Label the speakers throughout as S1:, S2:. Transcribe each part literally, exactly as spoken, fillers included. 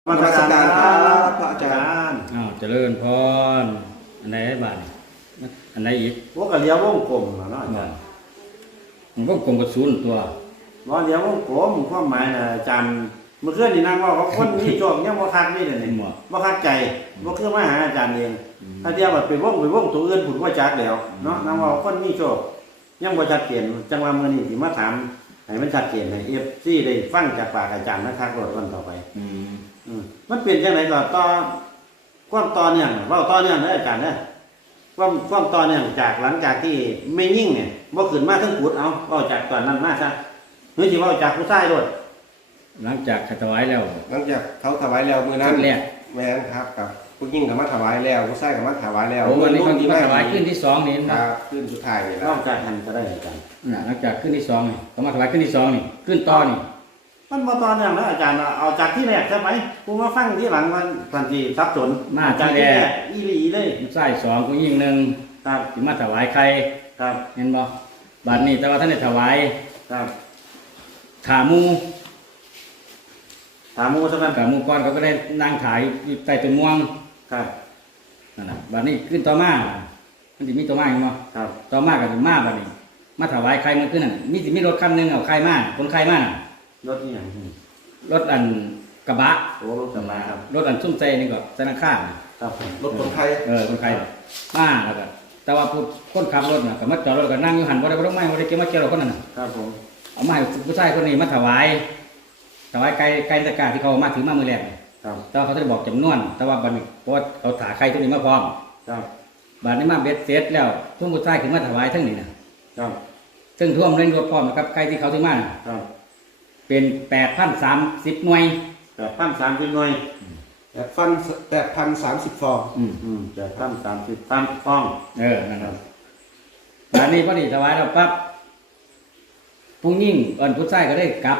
S1: มาตรการครับพระอาจารย์
S2: อ้าวเจริญพรอันไหนบ้างอันไหนอีก
S1: พวกกะเลี้ยววงกลมนะอาจารย์
S2: มันก็กลมกระสุนตัว
S1: ว่าเลี้ยววงกลมความหมายนะอาจารย์เมื่อคืนนี่นั่งว่าเขาคนที่โชคเนี่ยว่าคักนี่เดี๋ยวนี้ว่าคักใจว่าคือมาหาอาจารย์เองถ้าเดียวแบบเป็นวงเป็นวงตัวอื่นผุนว่าจักแล้วเนาะนั่งว่าคนนี่โชคยังว่าชัดเจนจังหวะมื่อนี้ที่มาถามให้มันชัดเจนให้เอฟซีได้ฟังจากปากอาจารย์นะครับรถวันต่อไปมันเปลี่ยนยังไงก่อนต่อความต่อเนี่ยเราต่อเนี่ยนะอาจารย์นะความความต่อเนี่ยจากหลังจากที่ไม่ยิ่งเนี่ยว่าขึ้นมาทั้งขุดเอาเอาจากตอนนั้นมาซะหรือที่ว่าจากผู้ชายรถ
S2: หลังจากถวายแล้ว
S3: หลังจากเขาถวายแล้วมือนั้นแรกแม่นครับกับผู้ยิ่งกับมาถวายแล้วผู้ชายกับมาถวายแล้ว
S2: วันนี้เขามาถวายขึ้นที่สองนี่
S3: ครับขึ้นสุดท้ายนี่
S1: นอกจากทันจะได้อาจารย์
S2: หลังจากขึ้นที่สองนี่เขามาถวายขึ้นที่สองนี่ขึ้นต่อนี่
S1: มันมาตอนนี้นะอาจารย์เอาจากที่แรกใช่ไหมกูมาฟังที่หลังมันทันทีซับสน
S2: มาจากที่แรก
S1: อีหลีเลย
S2: ใส่สองผู้ยิ่งหนึ่ง
S1: ครับ
S2: ที่มาถวายใคร
S1: ครับ
S2: เห็นบ่บัดนี้แต่ว่าท่านได้ถวาย
S1: ครับ
S2: ขามู
S1: ขามูสักนั้น
S2: ขามูก่อนเขาก็ได้นั่งถ่ายอยู่ใต้ต้นม่วง
S1: ครับ
S2: นั่นแหละบัดนี้ขึ้นต่อมามันจะมีต่อมาอีกมั้ง
S1: ครับ
S2: ต่อมาก็จะมาบัดนี้มาถวายใครมันขึ้นนั่นมีสิมีรถคันหนึ่งเอาใครมาคนใครมาร
S1: ถนี่อย่าง
S2: รถอันกระบะ
S1: โอ้รถกระบะครับ
S2: รถอันซุ้มใจนี่ก็ธนาคาร
S1: ครับ
S3: รถคนไทย
S2: เออคนไทยมาแล้วก็แต่ว่าผู้คนขับรถน่ะก็มาจอดรถก็นั่งอยู่หันบ่ได้บ่ต้องไม่บ่ได้เกี่ยวมาเกี่ยวรถคนนั้นน่ะ
S1: ครับผม
S2: เอามาให้ผู้ชายคนนี้มาถวายถวายไก่ไก่ตะกาที่เขามาถือมามือแรก
S1: ครับ
S2: แต่ว่าเขาจะบอกจำนวนแต่ว่าบัดนี้เพราะว่าเขาถาไข่ตัวนี้มาพร้อม
S1: ครับ
S2: บัดนี้มาเบ็ดเสร็จแล้วทุ่งผู้ชายขึ้นมาถวายทั้งนี้น่ะ
S1: ครับ
S2: ซึ่งท่วมเร่งรถพร้อมนะครับไก่ที่เขาถือมา
S1: ครับ
S2: เป็นแปดพันสามสิบหน่วย
S1: แปดพันสามสิบหน่วย
S3: แปดพันแปดพันสามสิบฟอง
S1: อืมอืมแปดพันสามสิบสามฟอง
S2: เออนั่นครับบัดนี้พอดีถวายแล้วปั๊บผู้ยิ่งเอิญผู้ชายก็ได้กลับ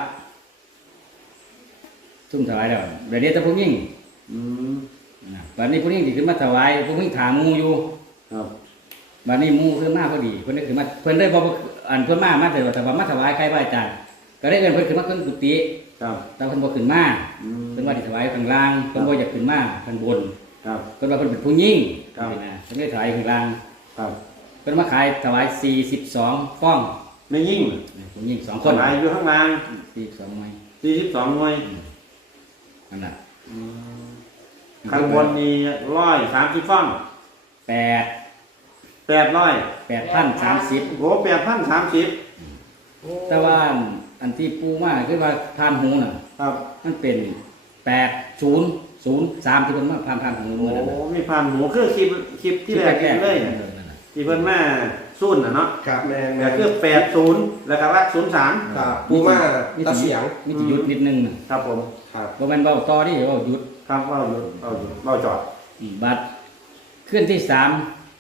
S2: ซุ่มถวายแล้วเดี๋ยวนี้จะผู้ยิ่ง
S1: อืม
S2: บัดนี้ผู้ยิ่งที่ขึ้นมาถวายผู้ยิ่งถามมูอยู่
S1: ครับ
S2: บัดนี้มูขึ้นมาพอดีเพิ่นได้ขึ้นมาเพิ่นได้บอกอันเพิ่นมามาแต่ว่าแต่ว่ามาถวายใครพระอาจารย์ก็ได้เอิญเพิ่นขึ้นมาขึ้นกุฏิ
S1: ครับ
S2: แต่เพิ่นบ่ขึ้นมาเพิ่นว่าสิถวายข้างล่างเพิ่นบ่อยากขึ้นมาข้างบน
S1: ครับ
S2: เพิ่นว่าเพิ่นเป็นผู้ยิ่งนะเพิ่นได้ถวายข้างล่าง
S1: ครับ
S2: เพิ่นมาขายถวายสี่สิบสองฟอง
S1: ไม่ยิ่ง
S2: ผู้ยิ่งสองคน
S1: ถวายอยู่ข้างล่าง
S2: สี่สิบสองหน่วย
S1: สี่สิบสองหน่วย
S2: นั่นน่ะ
S1: ข้างบนมีร้อยสามสิบฟอง
S2: แปด
S1: แปดร้อย
S2: แปดพันสามสิบ
S1: โอ้แปดพันสามสิบ
S2: แต่ว่าอันที่ปูมาคือว่าทานหูน่ะ
S1: ครับ
S2: มันเป็นแปดศูนย์ศูนย์สามที่เพิ่นมาผ่านผ่านหู
S1: โอ้มีผ่านหูคือคลิปคลิปที่แรกเลยที่เพิ่นมาสู้น่ะเนาะ
S3: ครับแม่น
S1: แต่คือแปดศูนย์แล้วก็รักศูนย์สาม
S3: ครับปูมาตะเสียง
S2: มีที่หยุดนิดนึง
S1: ครับผม
S3: ครับ
S2: บ่แม่นเว้าต่อที่เว้าหยุด
S1: ครับเว้าหยุดเว้าหยุดเว้าจอด
S2: บัดขึ้นที่สาม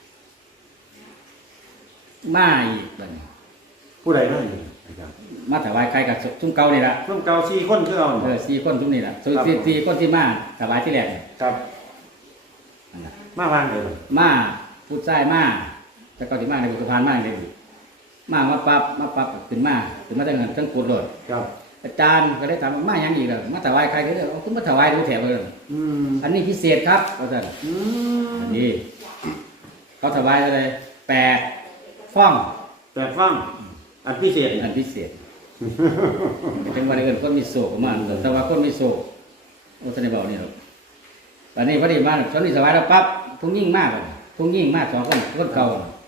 S2: มาอีกบัดนี้
S1: ผู้ใดเนาะ
S2: มาถวายใครกับซุ้มเก่านี่ละ
S1: ซุ้มเก่าสี่คนคือเอา
S2: เออสี่คนซุ้มนี่ละสี่สี่คนที่มาถวายที่แรก
S1: ครับมาวางเลย
S2: มาพูดใต้มาแต่ก็ที่มาในบุตรพานมาเลยมามาปั๊บมาปั๊บขึ้นมาขึ้นมาตั้งเงินตั้งกดเลย
S1: ครับ
S2: อาจารย์ก็ได้ถามมาอย่างอีกเลยมาถวายใครก็ได้คุณมาถวายดูแถวเลยอันนี้พิเศษครับเขาจะอันนี้เขาถวายอะไรแปดฟ้อง
S1: แปดฟ้องอันพิเศษ
S2: อันพิเศษเป็นวันเกิดคนมีโศกมากแต่ว่าคนมีโศกโอ้ท่านได้บอกนี่หรอกตอนนี้พอดีมาตอนนี้ถวายแล้วปั๊บพุ่งยิ่งมากเลยพุ่งยิ่งมากสองคนคนเก่า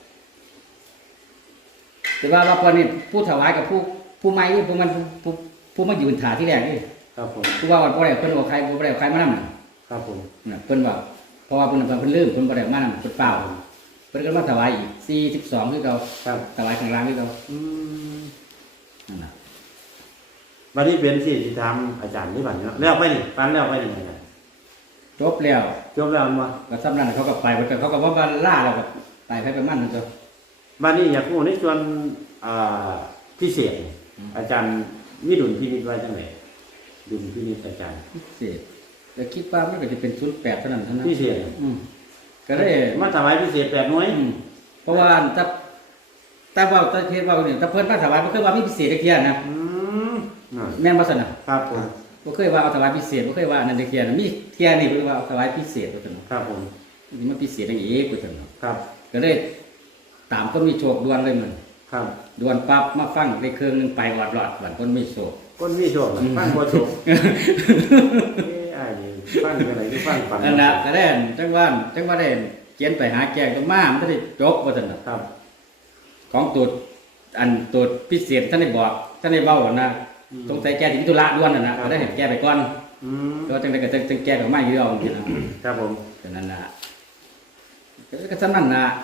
S2: แต่ว่าว่าพอนี่ผู้ถวายกับผู้ผู้ไม่ผู้มันผู้ผู้มาอยู่ถาที่แรกนี่
S1: ครับผม
S2: ผู้ว่าวันพอแล้วเพิ่นบอกใครผู้พอแล้วใครมานั่ง
S1: ครับผม
S2: เนี่ยเพิ่นว่าเพราะว่าเพิ่นเพิ่นลืมเพิ่นพอแล้วมานั่งเพิ่นเปล่าเพิ่นก็มาถวายอีกสี่สิบสองที่เราถวายข้างล่างที่เรานั่นน่ะ
S1: วันนี้เป็นที่ที่ทำอาจารย์นี่บ้านเนาะแล้วไปนี่ฟันแล้วไปนี่ไง
S2: จบแล้ว
S1: จบแล้วมั้ง
S2: ก็สำนักเขาก็ไปเขาก็ว่าล่าเราก็ไปไปไปมั่นนั่นจ้ะ
S1: วันนี้อยากพูดในส่วนพิเศษอาจารย์มีดุลพินิจไว้จังไหนดุลพินิจอาจารย์
S2: พิเศษแต่คิดว่ามันก็จะเป็นศูนย์แปดเท่านั้นเท่านั้น
S1: พิเศษ
S2: ก็ได้
S1: มาถวายพิเศษแปดหน่วย
S2: เพราะว่าถ้าแต่ว่าถ้าเทศว่าเนี่ยถ้าเพิ่นมาถวายมันคือว่ามีพิเศษเทียนนะแม่นบ่ซั่นน่ะ
S1: ครับผม
S2: บ่เคยว่าเอาถวายพิเศษบ่เคยว่าอันนั้นเทียนะมีเทียนี่เพิ่นว่าเอาถวายพิเศษว่าซั่นเนาะ
S1: ครับผม
S2: นี่มันพิเศษอย่างอีกว่าซั่นเนาะ
S1: ครับ
S2: ก็เลยตามคนมีโชคด่วนเลยมัน
S1: ครับ
S2: ด่วนปั๊บมาฟังได้เครื่องหนึงไปออดรอดบัดคนมีโชค
S1: คนมีโชคน่ะฟังบ่โชคเอ้ยอ้ายนี่ฟังจังไดคือฟังฝัน
S2: อันน่ะก็ได้จังว่าจังว่าได้เขียนไปหาแกงก็มามันก็ได้จบว่าซั่นน่ะ
S1: ครับ
S2: ของตัวอันตัวพิเศษท่านได้บอกท่านได้เว้านะสงสัยแกสิมีธุระด่วนน่ะนะก็ได้เห็นแกไปก่อน
S1: อืม
S2: แล้วจังได๋ก็จังแกก็มาอยู่เอาจริงๆนะครับ
S1: ผม
S2: ฉะนั้นน่ะก็ก็ฉะนั้นน่ะ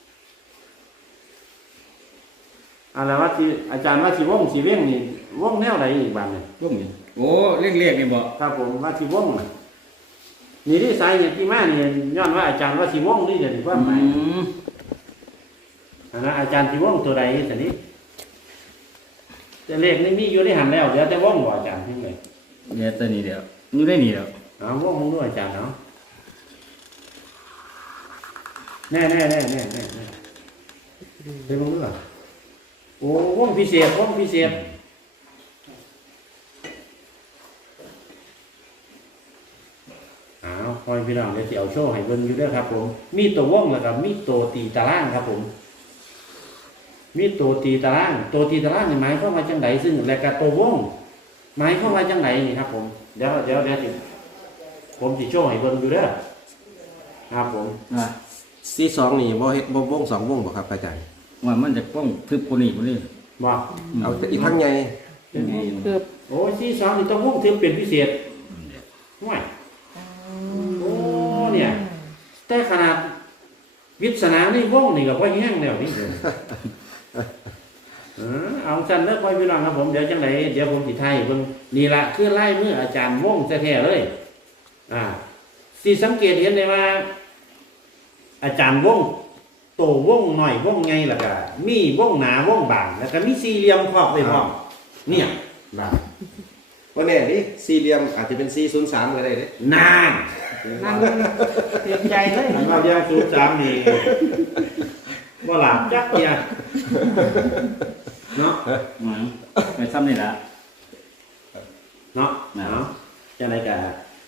S1: เอาละว่าที่อาจารย์ว่าสิวงสิเว้งนี่วงแนวใดอีกบัดนี่
S2: วงนี่โอ้เรียกๆนี่บ่
S1: ครับผมว่าสิวงน่ะนี่ที่สายเนี่ยที่มานี่ย้อนว่าอาจารย์ว่าสิวงนี่เดี๋ยวความหมาย
S2: อืม
S1: อันนั้นอาจารย์สิวงตัวใดแต่นี้แต่เลขนี่มีอยู่ในหันแล้วเดี๋ยวแต่วงบ่อาจารย์ที่ไหน
S2: เดี๋ยวตัวนี้เดี๋ยวอยู่ได้นี่เดี๋ยว
S1: เอาวงมึงด้วยอาจารย์เนาะแน่แน่แน่แน่แน่แน่เป็นมึงด้วยโอ้วงพิเศษวงพิเศษอ้าวคอยพี่น้องเดี๋ยวสิเอาโชว์ให้เบิ่งอยู่เด้อครับ ผม มีตัววงแล้วก็มีตัวตีตารางครับผม มีตัวตีตาราง ตัวตีตารางนี่หมายความว่าจังไดซึ่งและก็ตัววงหมายความว่าจังไดนี่ครับ ผมเดี๋ยวเดี๋ยวเดี๋ยวสิผมสิโชว์ให้เบิ่งอยู่เด้อครับผม
S2: อ่ะ
S3: ซีสองนี่บ่เฮ็ดบ่วงสองวงบ่ครับอาจารย์
S2: ว่ามันจะป้องทึบคนนี้คนนี้
S1: บ่
S3: เอาอีกทั้งใหญ่
S4: คือ
S1: โอ้ยที่สองนี่ต้องวงถือเป็นพิเศษห่วยโอ้เนี่ยแต่ขนาดวิศนานี่วงนี่ก็บ่แห้งแล้วนี่เด้อเออเอาซั่นเด้อคอยพี่น้องครับผมเดี๋ยวจังไดเดี๋ยวผมสิไทยเบิ่งนี่ล่ะคือลายมืออาจารย์วงแท้ๆเลยอ่าสิสังเกตเห็นได้ว่า อาจารย์วงโตวงหน่อยวงไงล่ะก็มีวงหนาวงบางแล้วก็มีสี่เหลี่ยมครอบไปพร้อมเนี่ยล่ะ
S3: ว่าแน่ดิสี่เหลี่ยมอาจจะเป็นสี่ศูนย์สามก็ได้เด้
S1: นาน
S4: นั่งเตรียมใจเลย
S1: อันว่าอย่างศูนย์สามนี่บ่หลับจักเดียเนาะ
S2: อืมไปซ้ำนี่ละ
S1: เนาะ
S2: นะ
S1: เนาะจังไดก็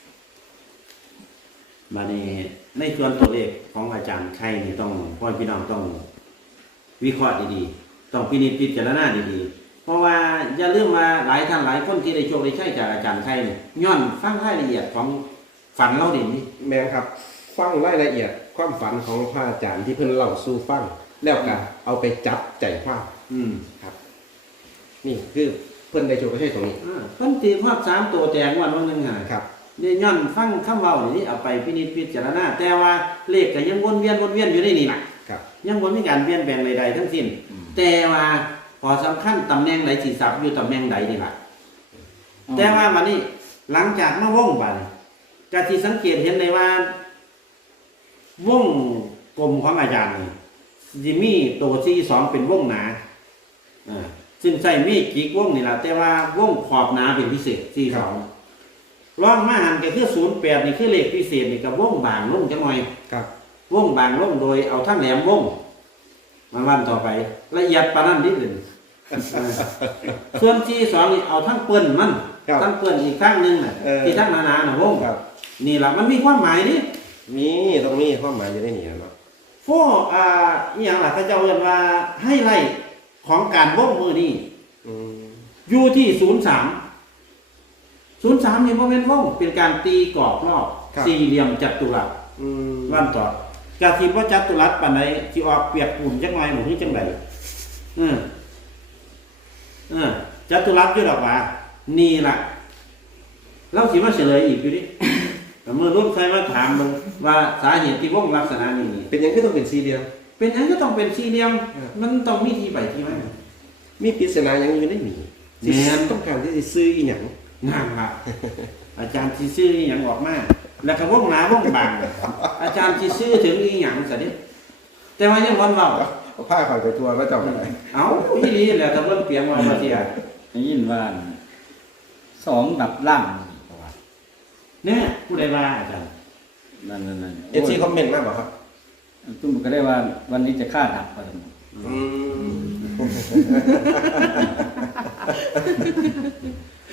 S1: มาในในส่วนตัวเลขของอาจารย์ไข่นี่ต้องพ่อพี่น้องต้องวิเคราะห์ดีๆต้องพินิจพิจารณาดีๆเพราะว่าอย่าลืมว่าหลายท่านหลายคนที่ได้โชคได้ใช้จากอาจารย์ไข่นี่ย้อนฟังรายละเอียดของฝันเราเด่นนี่
S3: แม่นครับ ฟังรายละเอียดความฝันของพระอาจารย์ที่เพิ่นเล่าสู่ฟัง แล้วก็เอาไปจับใจความ
S1: อืม
S3: ครับ นี่คือเพิ่นได้โชคได้ใช้ตรงนี้
S1: อ่าเพิ่นตีภาพสามตัวแจกวันวันหนึงหา
S3: ครับ
S1: เนี่ยย้อนฟังคำเว้านี่เอาไปพินิจพิจารณาแต่ว่าเลขก็ยังวนเวียนวนเวียนอยู่ในนี่ล่ะ
S3: ครับ
S1: ยังบ่มีการเปลี่ยนแปลงใดๆทั้งสิ้น แต่ว่าพอสำคัญตำแหน่งใดสิทรัพย์อยู่ตำแหน่งใดนี่ล่ะ แต่ว่าวันนี้หลังจากมาวงบัดนี้ก็สิสังเกตเห็นได้ว่าวงกลมของอาจารย์นี่สิมีตัวที่สองเป็นวงหนาอ่าซึ่งใส่มีกี่วงนี่ล่ะแต่ว่าวงขอบหนาเป็นพิเศษที่สองรองมาหันก็คือศูนย์แปดนี่คือเลขพิเศษนี่กับวงบางลงจังหน่อย
S3: ครับ
S1: วงบางลงโดยเอาทั้งแหลมวงมาวันต่อไป ละเอียดปานนั้นนิดหนึ่งส่วนที่สองนี่เอาทั้งเปิ้นมัน
S3: ครับ
S1: ทั้งเปิ้นอีกข้างหนึงน่ะ
S3: เออ
S1: ที่ทั้งหนาๆน่ะวง
S3: ครับ
S1: นี่ล่ะมันมีความหมายนี่
S3: มีต้องมีความหมายอยู่ในนี้เนาะ
S1: โฟอ่าอีหยังล่ะเขาเจ้าเรียกว่าให้ไล่ของการวงมือนี่
S3: อืม
S1: อยู่ที่ศูนย์สามศูนย์สามนี่บ่แม่นวงเป็นการตีกรอบรอบสี่เหลี่ยมจัตุรัส
S3: อืม
S1: วันต่อกะทิว่าจัตุรัสปานใดสิออกเปียกปุ่นจังไงหมู่ที่จังไดเออเออจัตุรัสอยู่ดอกว่านี่ล่ะเราสิมาเฉลยอีกอยู่ดิ แต่เมื่อรุ่นใครมาถามมึงว่าสาเหตุที่วงลักษณะนี้
S3: เป็นหยังคือต้องเป็นสี่เหลี่ยม
S1: เป็นหยังก็ต้องเป็นสี่เหลี่ยม
S3: เออ
S1: มันต้องมีที่ไปที่มา
S3: มีปริศนาหยังอยู่ในนี้
S1: แม่น
S3: ต้องการที่จะซื้ออีหยัง
S1: งานล่ะ อาจารย์สิซื้ออีหยังออกมาแล้วก็วงหนาวงบาง อาจารย์สิซื้อถึงอีหยังซะดิแต่ว่ายังวันเว้า
S3: เอาผ้าข่อยไปทัวร์แล้วเจ้ากันไหน
S1: เอาอีหลีแหละแต่เพิ่นเปลี่ยนว่ามาเสีย
S2: ได้ยินว่าสองดับล่าง
S1: เนี่ยผู้ใดว่าอาจารย์
S2: นั่นนั่นนั่น
S3: เอฟซีคอมเมนต์มาบอกครับ
S2: ตุ้มก็ได้ว่าวันนี้จะฆ่าดับไป
S3: อืม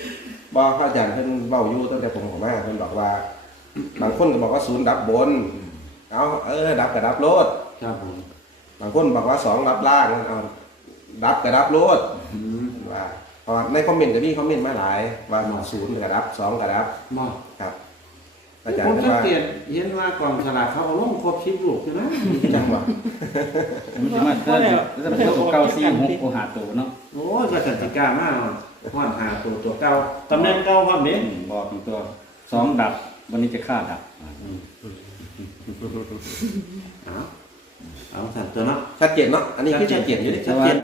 S3: บอกพระอาจารย์เพิ่นเว้าอยู่ตั้งแต่ผมของมาเพิ่นบอกว่า บางคนก็บอกว่าศูนย์ดับบนเอาเออดับกับดับโลด
S1: ครับผม
S3: บางคนบอกว่าสองดับล่างเอาดับกับดับโลด
S1: อืม
S3: ว่าเพราะในคอมเมนต์จะมีคอมเมนต์มาหลายว่าศูนย์กับดับสองกับดับ
S1: บ่
S3: ครับอาจาร
S1: ผ
S3: ย์
S1: ม
S3: เพิ่น
S1: สัง
S3: ว่า
S1: เกตเห็นว่ากล่องสลากเขาเอาลงครบสิบลูกอยู่นะ
S3: จังหวะ
S2: มันจะมาเติมจะเป็นตัวเก้าสี่หกโอหาตัวเนาะ
S1: โอ้ยก็สันติกามากฮอดหาตัวตัวเก่าตำแหน่งเก่าความเด้
S2: บอกอีกตัวสองดับ วันนี้จะฆ่าดับ
S1: เอาเอาสั่นตัวเนาะ
S3: ชัดเจนเนาะอันนี้คือชัดเจนอยู่ดิชัดเจน